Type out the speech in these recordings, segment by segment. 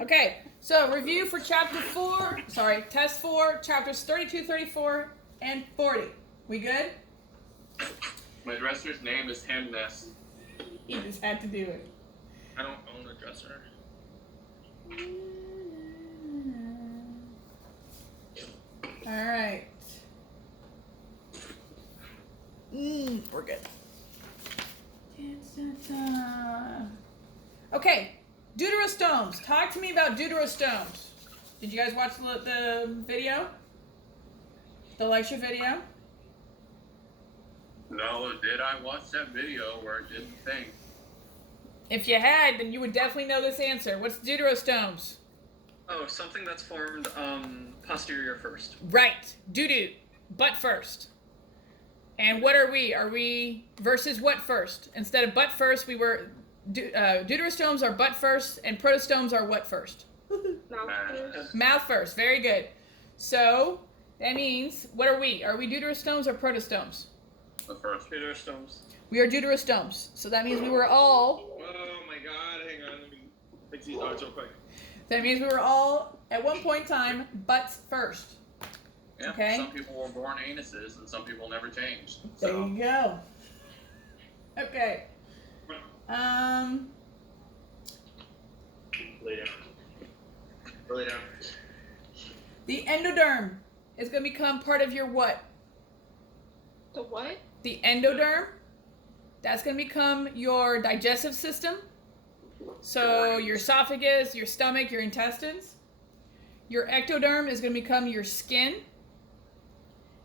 Okay, so review for test 4, chapters 32, 34, and 40. We good? My dresser's name is Hymnus. He just had to do it. I don't own a dresser. All right. We're good. Okay, deuterostomes. Talk to me about deuterostomes. Did you guys watch the video? The lecture video? No, did I watch that video where it did the thing? If you had, then you would definitely know this answer. What's deuterostomes? Oh, something that's formed posterior first. Right. Doo-doo. Butt first. And what are we? Are we versus what first? Instead of butt first, we were... deuterostomes are butt first, and protostomes are what first? Mouth first. Mouth first. Very good. So, that means, what are we? Are we deuterostomes or protostomes? The first. Deuterostomes. We are deuterostomes. So that means we were all... Oh my god, hang on, let me fix these odds real quick. That means we were all, at one point in time, butts first. Yeah, Okay. Some people were born anuses, and some people never changed. There So. you go. Okay. Lay down. Lay down. The endoderm is going to become part of your what? The what? The endoderm, that's going to become your digestive system. So your esophagus, your stomach, your intestines. Your ectoderm is going to become your skin.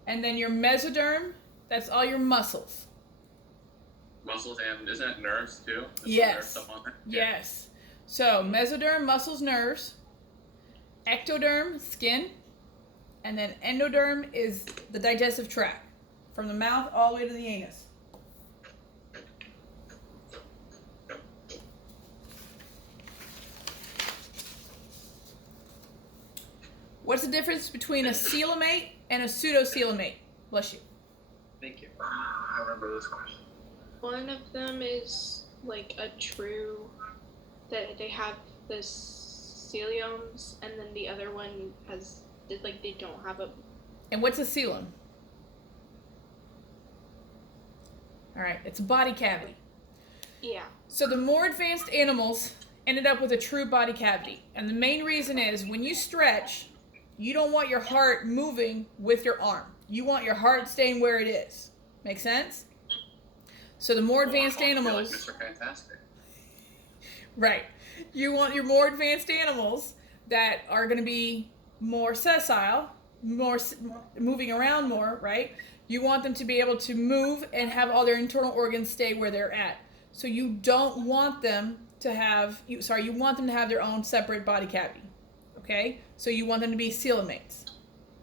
And then your mesoderm, that's all your muscles. Muscles and isn't it nerves too? Is Yes. there stuff on there? Yes. So mesoderm, muscles, nerves. Ectoderm, skin. And then endoderm is the digestive tract. From the mouth all the way to the anus. What's the difference between a coelomate and a pseudocoelomate? Bless you. Thank you. I remember this question. One of them is like a true that they have the coeloms, and then the other one has like they don't have a. And what's a coelom? All right, it's a body cavity. Yeah. So the more advanced animals ended up with a true body cavity. And the main reason is when you stretch, you don't want your heart moving with your arm. You want your heart staying where it is. Make sense? So the more advanced animals... I feel like Mr. Fantastic. Right. You want your more advanced animals that are going to be more sessile, more moving around more, right? You want them to be able to move and have all their internal organs stay where they're at. So you don't want them to have, you want them to have their own separate body cavity. Okay? So you want them to be coelomates.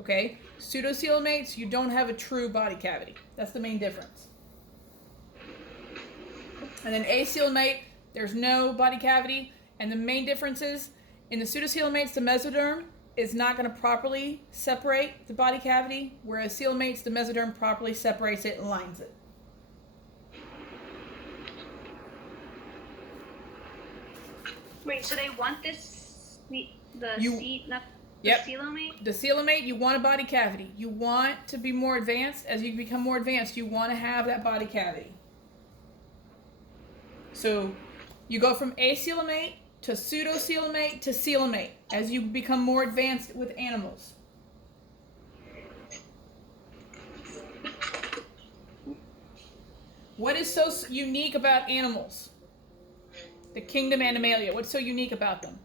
Okay? Pseudocoelomates, you don't have a true body cavity. That's the main difference. And then acoelomate, there's no body cavity. And the main difference is, in the pseudocoelomates, the mesoderm is not going to properly separate the body cavity, whereas coelomates, the mesoderm properly separates it and lines it. Wait, so they want this the You- seat, not Yep. the coelomate? The coelomate, you want a body cavity. You want to be more advanced. As you become more advanced, you want to have that body cavity. So you go from acoelomate to pseudocoelomate to coelomate as you become more advanced with animals. What is so unique about animals? The kingdom Animalia. What's so unique about them?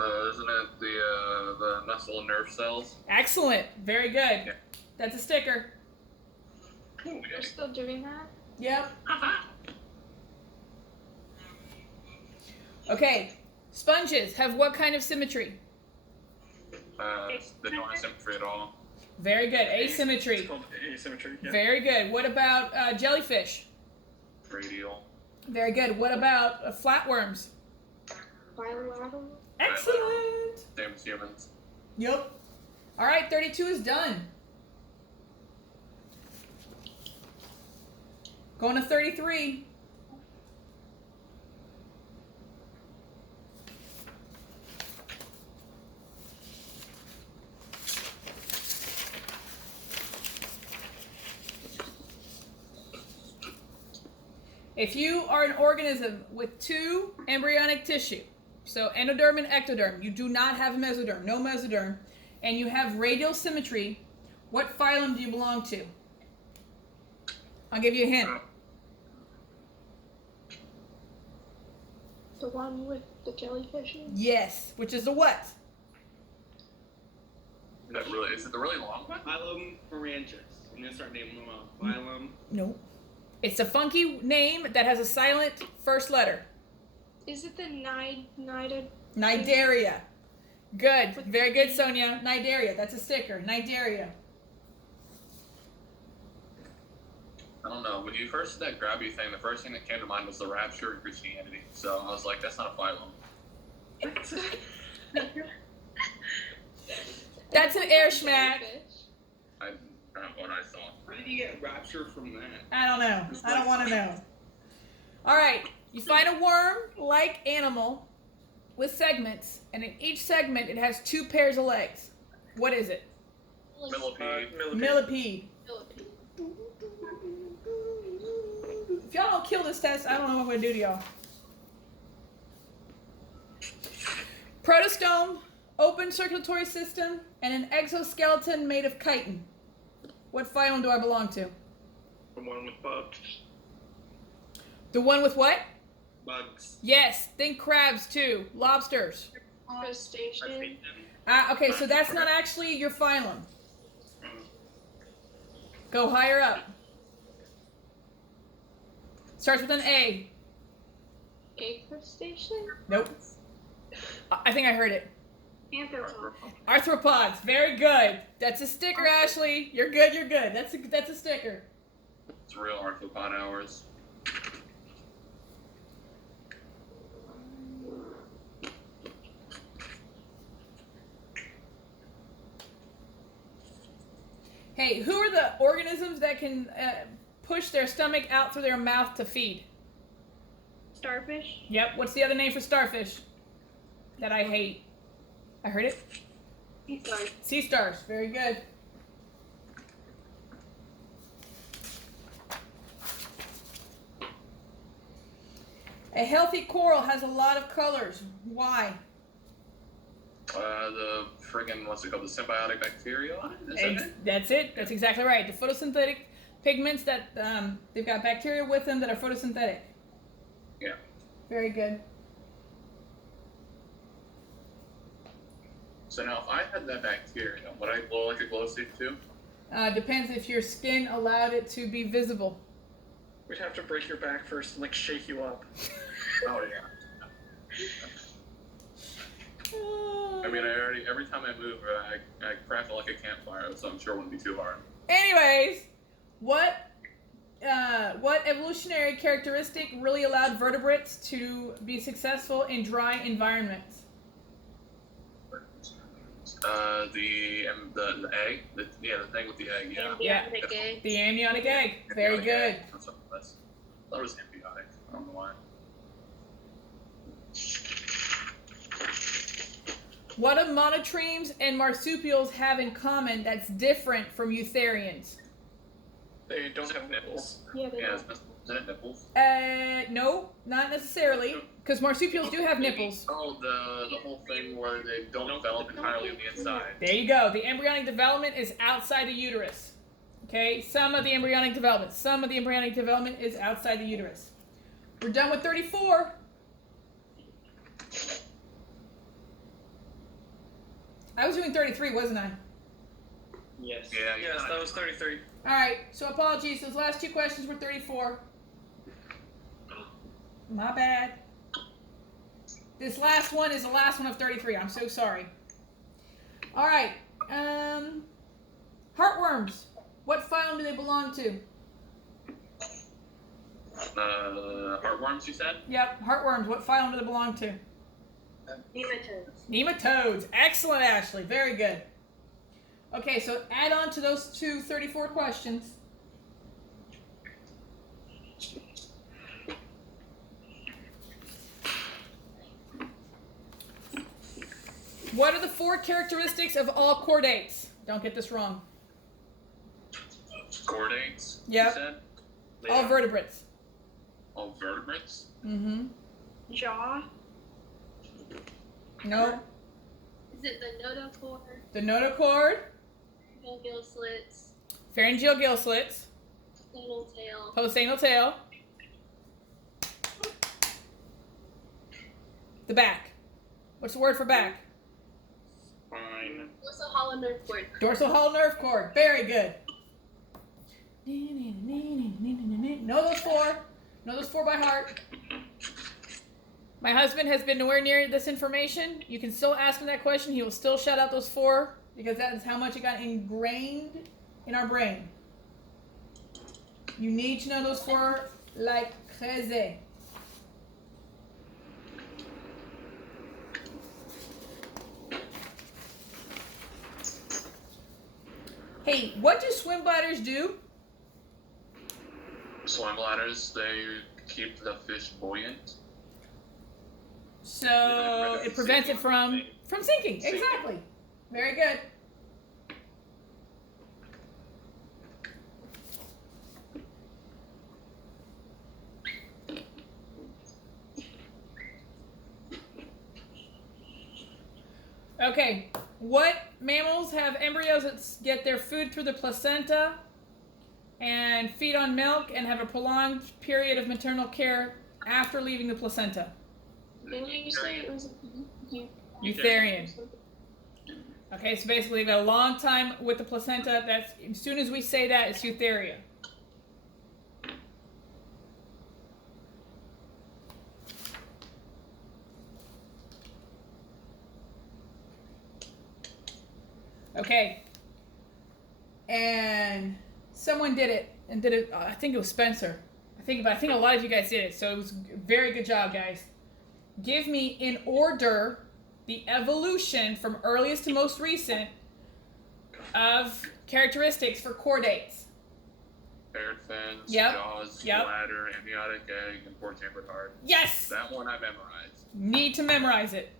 Isn't it the muscle and nerve cells? Excellent. Very good. Yeah. That's a sticker. We're still doing that. Yep. Okay. Sponges have what kind of symmetry? They don't have symmetry at all. Very good. It's Asymmetry. called asymmetry. Yeah. Very good. What about jellyfish? Radial. Very good. What about flatworms? Bilateral. Excellent. Same as humans. Yep. All right, 32 is done. Going to 33. If you are an organism with 2 embryonic tissue, so endoderm and ectoderm, you do not have mesoderm, no mesoderm, and you have radial symmetry, what phylum do you belong to? I'll give you a hint. The one with the jellyfishes? Yes, which is the what? Is it the really long one? Phylum Pharangus. I'm gonna start naming them off. Phylum. No. It's a funky name that has a silent first letter. Is it the Nida? Nidaria. Good. Very good, Sonia. Nidaria. That's a sticker. Nidaria. I don't know. When you first said that grabby thing, the first thing that came to mind was the rapture of Christianity. So I was like, that's not a phylum. That's an air schmack. I don't know what I thought. Where did you get rapture from that? I don't know. I don't want to know. All right. You find a worm-like animal with segments, and in each segment it has 2 pairs of legs. What is it? Millipede. Millipede. If y'all don't kill this test, I don't know what I'm going to do to y'all. Protostome, open circulatory system, and an exoskeleton made of chitin. What phylum do I belong to? The one with bugs. The one with what? Bugs. Yes, think crabs too. Lobsters. Crustacean. Okay, so that's not actually your phylum. Go higher up. Starts with an A. A crustacean? Nope. I think I heard it. Anthropod. Arthropods. Very good. That's a sticker, Ashley. You're good. You're good. That's a sticker. It's real arthropod hours. Hey, who are the organisms that can push their stomach out through their mouth to feed? Starfish. Yep. What's the other name for starfish that I hate? I heard it. Sea stars. Sea stars. Very good. A healthy coral has a lot of colors. Why? The friggin' what's it called? The symbiotic bacteria? Is that it? That's it. That's exactly right. The photosynthetic pigments that they've got bacteria with them that are photosynthetic. Yeah. Very good. So now, if I had that bacteria, would I glow like a glow stick too? Depends if your skin allowed it to be visible. We'd have to break your back first and like shake you up. Oh yeah. I mean, every time I move, I crackle like a campfire, so I'm sure it wouldn't be too hard. Anyways, what evolutionary characteristic really allowed vertebrates to be successful in dry environments? The egg, the thing with the egg, yeah. Embryonic egg. The amniotic egg. Very Embryonic good. egg. That's what it was. I thought it was embryonic. I don't know why. What do monotremes and marsupials have in common that's different from eutherians? They don't have nipples. Yeah, they Yeah, do. is it nipples? No, not necessarily, because marsupials do have nipples. Oh, the whole thing where they don't develop entirely on the inside. There you go. The embryonic development is outside the uterus. Okay, some of the embryonic development is outside the uterus. We're done with 34. I was doing 33, wasn't I? Yes. Yeah, Yes, that was 33. All right, so apologies. Those last 2 questions were 34. My bad. This last one is the last one of 33. I'm so sorry. All right. Heartworms. What phylum do they belong to? Heartworms, you said? Yep, heartworms. What phylum do they belong to? Nematodes. Nematodes. Excellent, Ashley. Very good. Okay, so add on to those 2 34 questions. What are the 4 characteristics of all chordates? Don't get this wrong. Chordates? Yep. You said? All vertebrates. All Oh, vertebrates? Mm-hmm. Jaw. No. Is it the notochord, The notochord, gill slits, pharyngeal gill slits, anal tail, postanal tail, the back. What's the word for back? Fine. dorsal hollow nerve cord. Dorsal hollow nerve cord. Very good. Know those four. Know those four by heart. My husband has been nowhere near this information. You can still ask him that question. He will still shout out those four because that is how much it got ingrained in our brain. You need to know those four like crazy. Hey, what do swim bladders do? Swim bladders, they keep the fish buoyant. So it prevents it from sinking. Sinking. Exactly. Very good. Okay. What mammals have embryos that get their food through the placenta and feed on milk and have a prolonged period of maternal care after leaving the placenta? Didn't you say it was Eutherian. Okay, so basically they've got a long time with the placenta. That's as soon as we say that, it's eutheria. Okay. And someone did it, and did it. I think it was Spencer. I think a lot of you guys did it. So it was a very good job, guys. Give me in order the evolution from earliest to most recent of characteristics for chordates. Paired fins, Yep. jaws, Yep. bladder, amniotic egg, and four-chambered heart. Yes. That one I memorized. Need to memorize it.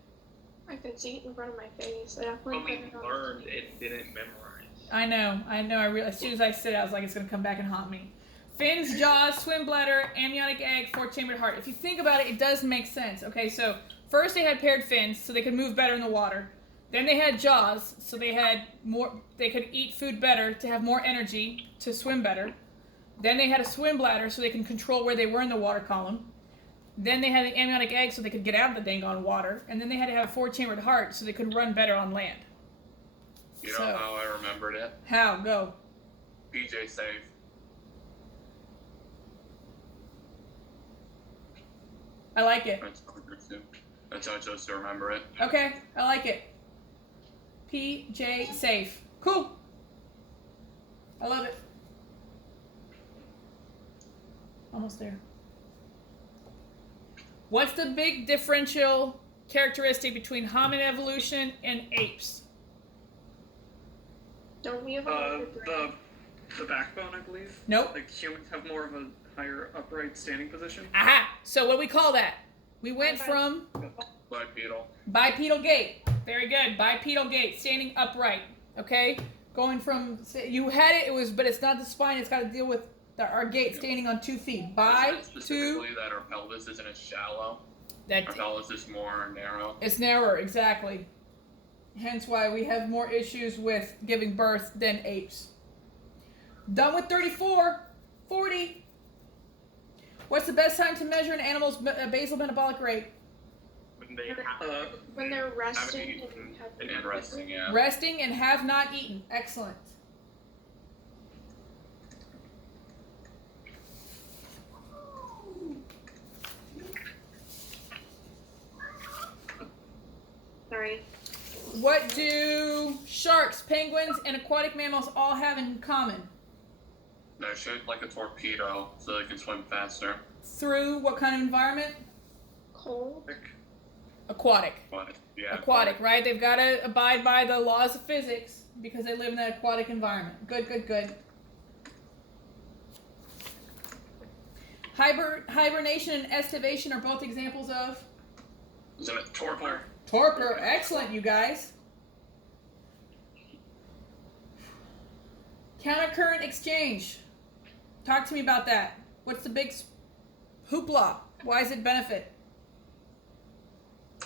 I could see it in front of my face. I definitely But we put it on. learned it didn't memorize. I know. As soon as I said it, I was like, it's going to come back and haunt me. Fins, jaws, swim bladder, amniotic egg, four-chambered heart. If you think about it, it does make sense. Okay, so first they had paired fins, so they could move better in the water. Then they had jaws, so they could eat food better to have more energy to swim better. Then they had a swim bladder, so they can control where they were in the water column. Then they had the amniotic egg, so they could get out of the dang on water. And then they had to have a four-chambered heart, so they could run better on land. You know So- how I remembered it? How? Go. PJ safe. I like it. That's how I chose to remember it. Okay, I like it. PJ safe. Cool. I love it. Almost there. What's the big differential characteristic between hominid evolution and apes? Don't we have a longer brain? The backbone, I believe. Nope. Like humans have more of a higher upright standing position. Aha! So what do we call that? We went from Bipedal. bipedal gait. Very good. Bipedal gait, standing upright. Okay? Going from, you had it, but it's not the spine, it's got to deal with our gait standing on 2 feet. Specifically that our pelvis isn't as shallow. Our pelvis is more narrow. It's narrower, exactly. Hence why we have more issues with giving birth than apes. Done with 34. 40. What's the best time to measure an animal's basal metabolic rate? When they have When they're resting Haven't eaten and have and resting, yeah. Resting and have not eaten. Excellent. Sorry. What do sharks, penguins, and aquatic mammals all have in common? They're shaped like a torpedo, so they can swim faster. Through what kind of environment? Cold. Aquatic. But yeah. Aquatic, right? They've got to abide by the laws of physics because they live in that aquatic environment. Good, good, good. Hibernation and estivation are both examples of Isn't it torpor? torpor. Excellent, you guys. Countercurrent exchange. Talk to me about that. What's the big Hoopla. Why does it benefit?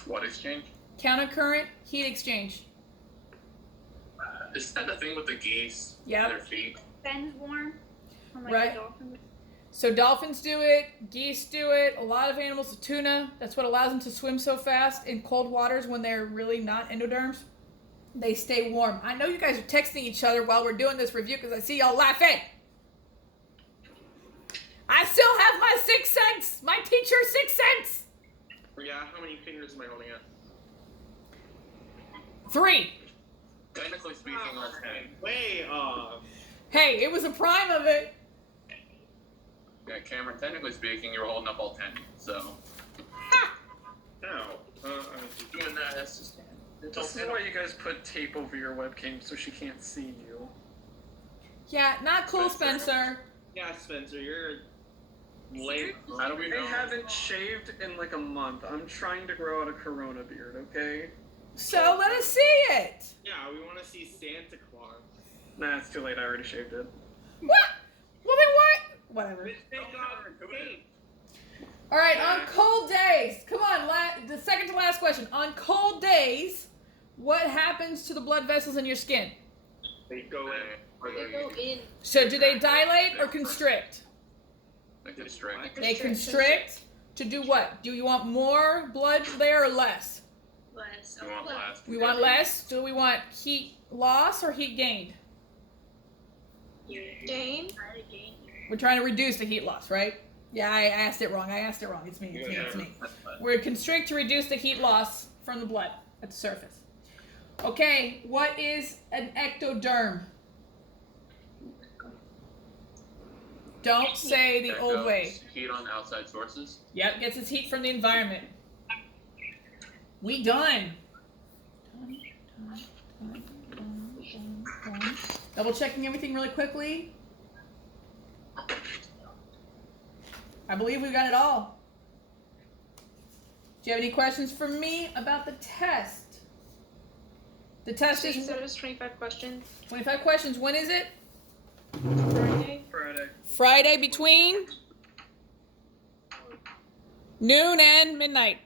What exchange? Countercurrent heat exchange. Isn't that the thing with the geese? Yep. Their feet. Bends warm. From, like, Right. the dolphin. So dolphins do it, geese do it, a lot of animals, tuna, that's what allows them to swim so fast in cold waters when they're really not endoderms. They stay warm. I know you guys are texting each other while we're doing this review because I see y'all laughing. I still have my 6 cents. My teacher's 6 cents. Yeah, how many fingers am I holding up? 3. Technically speaking, all 10. Way off. Hey, it was a prime of it. Yeah, Cameron, technically speaking, you were holding up all 10. So, No. doing that, that's just. This is why you guys put tape over your webcam so she can't see you. Yeah, not cool, Spencer. Yeah, Spencer, you're late. How do we know? I haven't shaved in like a month. I'm trying to grow out a Corona beard, okay? So let us see it. Yeah, we want to see Santa Claus. Nah, it's too late. I already shaved it. What? Well then what? Whatever. Bitch, take off tape. All right, on cold days. Come on, the second to last question. On cold days, what happens to the blood vessels in your skin? They go in. They go in. So do they dilate or constrict? They constrict. They constrict to do what? Do you want more blood there or less? Less. You want last. We want less. Do we want heat loss or heat gained? Dane? We're trying to reduce the heat loss, right? Yeah, I asked it wrong. It's me. It's me. We're constrict to reduce the heat loss from the blood at the surface. Okay, what is an ectoderm? Don't say the old way. Heat on outside sources. Yep, gets its heat from the environment. We done. Double checking everything really quickly. I believe we got it all. Do you have any questions for me about the test? The test So you is said it was 25 questions. 25 questions. When is it? Friday. Friday. Friday between noon and midnight.